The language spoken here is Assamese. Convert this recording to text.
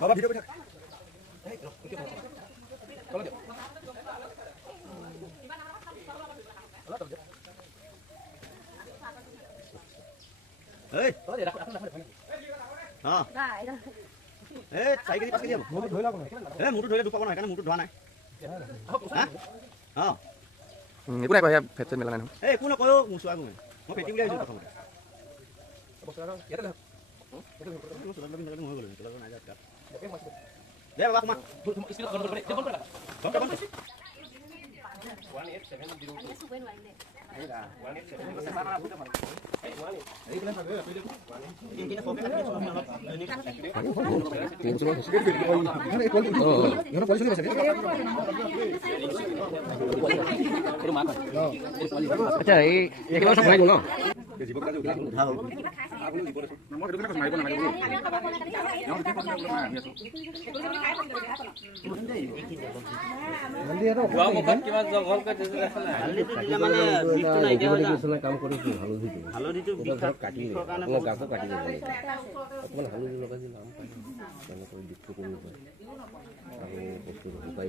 বাবা ভিডিও করে থাক এই হ্যাঁ এই সাইকেল পাস দিম মুটো ধইলা কোন এই মুটো ধইলা দুপাব না কারণ মুটো ধোৱা নাই হ্যাঁ হ্যাঁ একো নাই কয় ফেট মেলা নাই এই কোন কয়ো মুছুৱা কোন মই পেটি উলাই আইছো প্ৰথমতে দে বাবা কমা স্পিড বন্ধ কৰে বন্ধ কৰা বন্ধ কৰা আচ্ছা এই একেবাৰে সব ভৰাই দিওঁ ন কাম কৰিছো হালধিটো কাটি গাছো কাটি দিব অকমান হালধি লগাই দিলে দিশটো কমিব আৰু বস্তুটো শুকাই